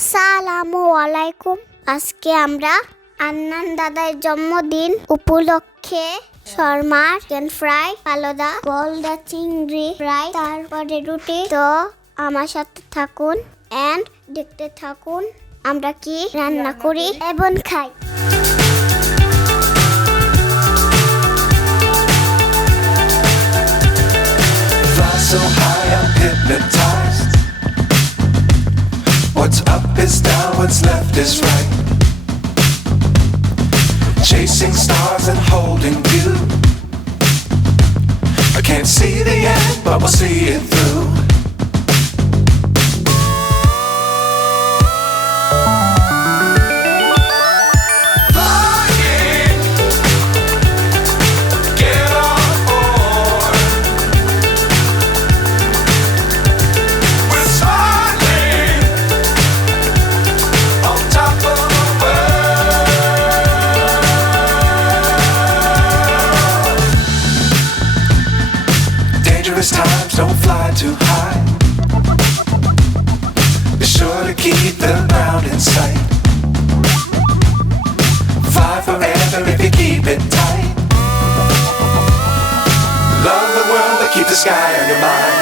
আসসালামু আলাইকুম। আজকে আমরা আন্নান দাদার জন্মদিন উপলক্ষে শর্মা, চিকেন ফ্রাই, ফালুদা, গলদা চিংড়ি ফ্রাই, তারপরে রুটি। তো আমার সাথে থাকুন এন্ড দেখতে থাকুন আমরা কি রান্না করি এবং খাই। Fly so high, I'm hypnotized. What's up is down, what's left is right. Chasing stars and holding you. I can't see the end, but we'll see it through. Times don't fly too high. Be sure to keep the ground in sight. Fly forever if you keep it tight. Love the world but keep the sky on your mind.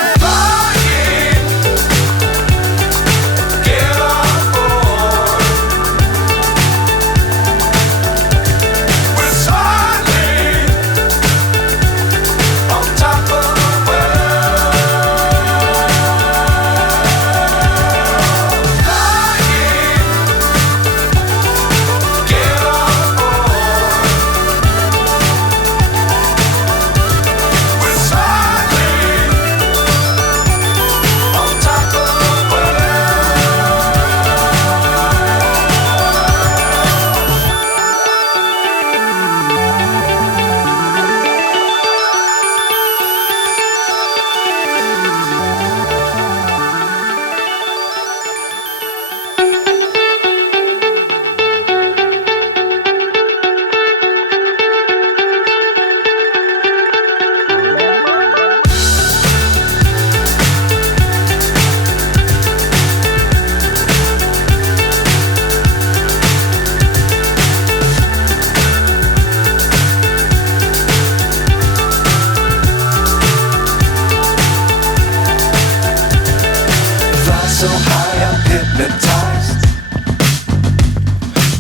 So high, I'm hypnotized.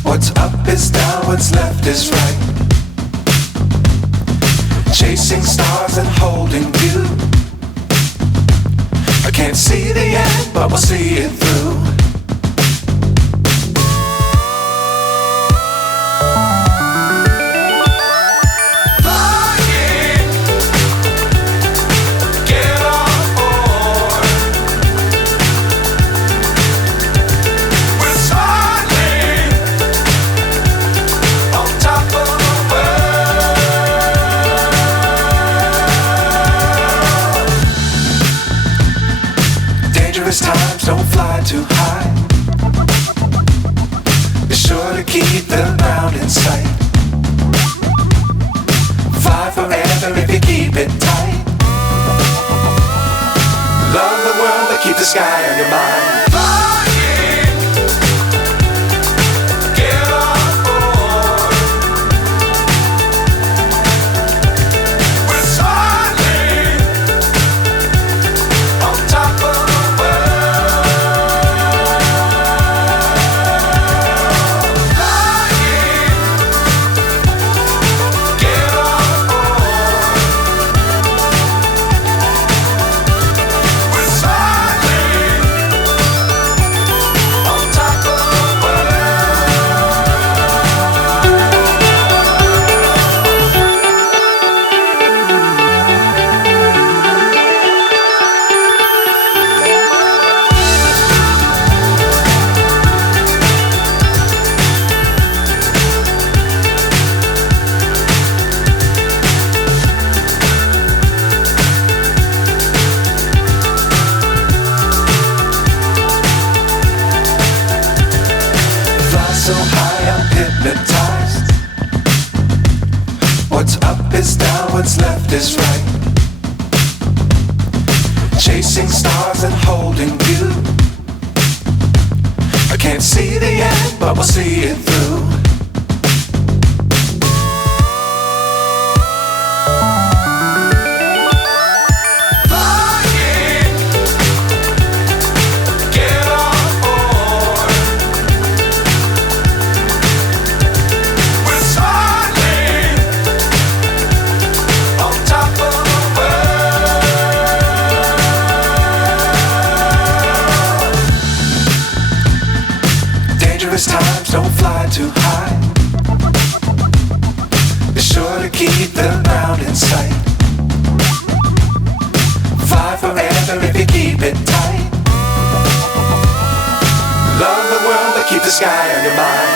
What's up is down, what's left is right. Chasing stars and holding you. I can't see the end, but we'll see it through. Times don't fly too high. Be sure to keep the ground in sight. Fly forever if you keep it tight. Love the world but keep the sky on your mind. So high, I'm hypnotized. What's up is down, what's left is right. Chasing stars and holding you. I can't but we'll see it through. Times don't fly too high. Be sure to keep the ground in sight. Fly forever if you keep it tight. Love the world but keep the sky on your mind.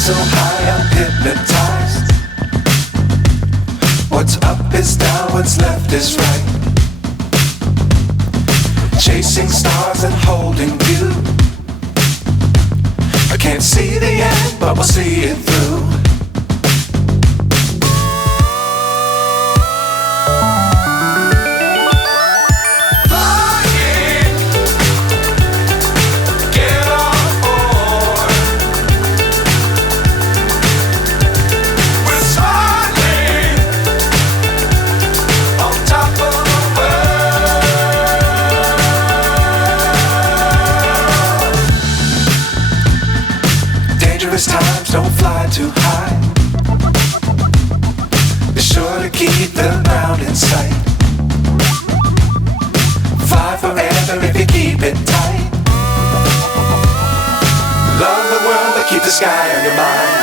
So high I'm hypnotized. What's up is down, what's left is right. Chasing stars and holding you. I can't see the end, but we'll see it through. Times don't fly too high. Be sure to keep the ground in sight. Fly forever if you keep it tight. Love the world but keep the sky on your mind.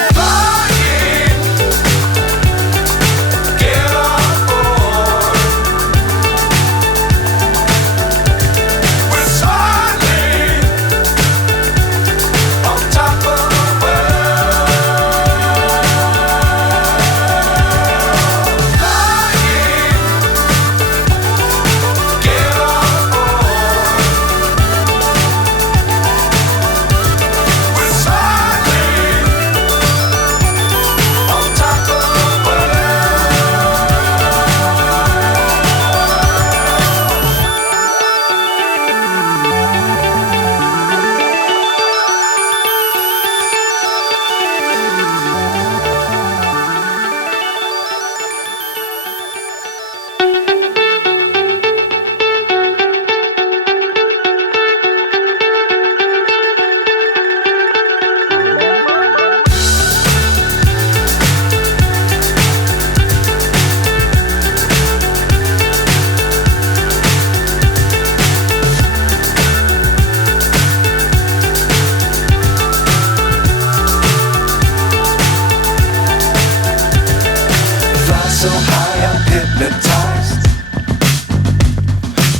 So high I'm hypnotized.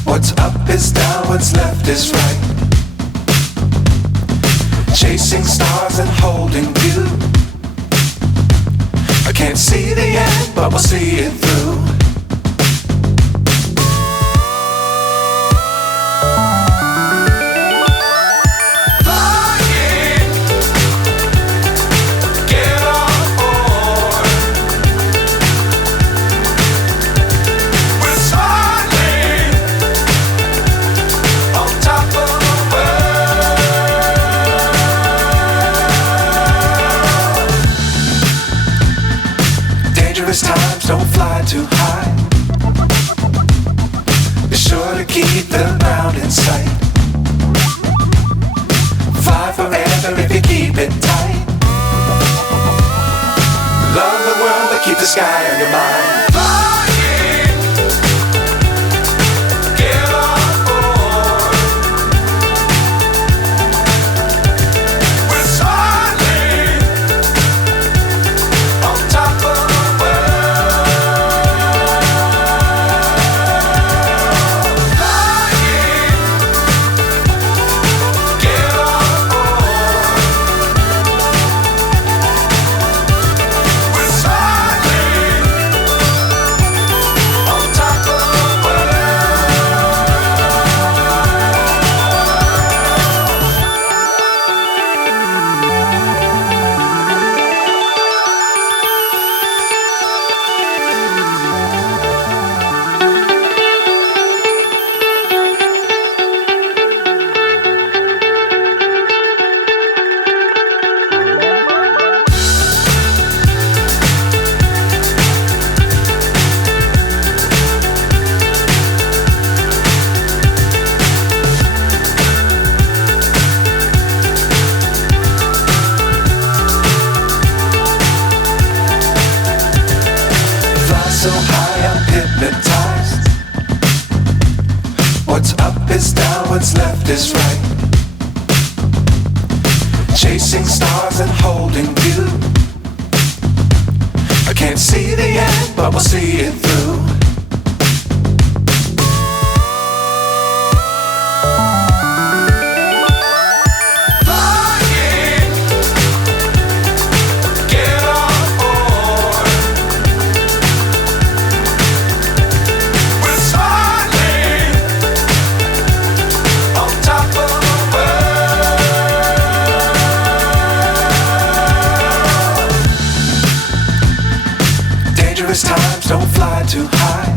What's up is down, what's left is right. Chasing stars and holding you. I can't see the end, but we'll see it through. keep the mountain sight. Fly forever if you keep it tight. Love the world but keep the sky on your mind. Flying, get on board. We're soaring on top of the world. Flying, get on board. We're soaring on top of the world. Fly so high I'm hypnotized. What's up is down, what's left is right. Chasing stars and holding you. I can't see the end, but we'll see it through. Flying, get on board. We're soaring on top of the world. Dangerous times, don't fly too high.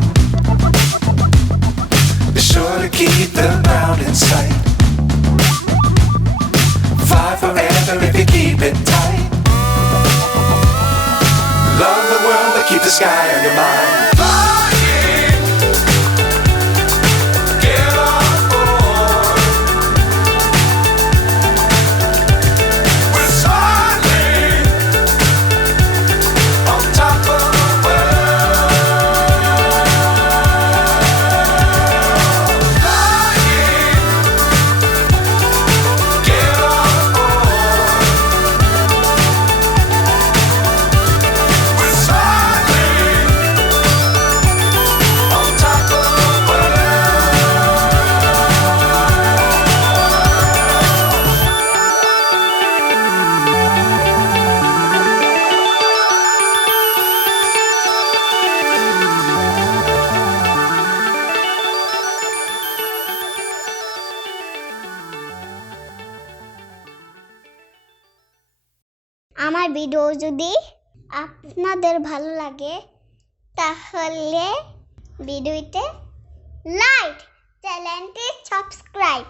Be sure to keep the mountain sight. Fly forever if you keep it tight. Love the world but keep the sky on your mind. Flying, get on board. We're soaring on top of the world. Flying, get on board. We're soaring on top of the world. আমার video যদি আপনাদের ভালো লাগে তাহলে ভিডিওতে like, চ্যানেলটি subscribe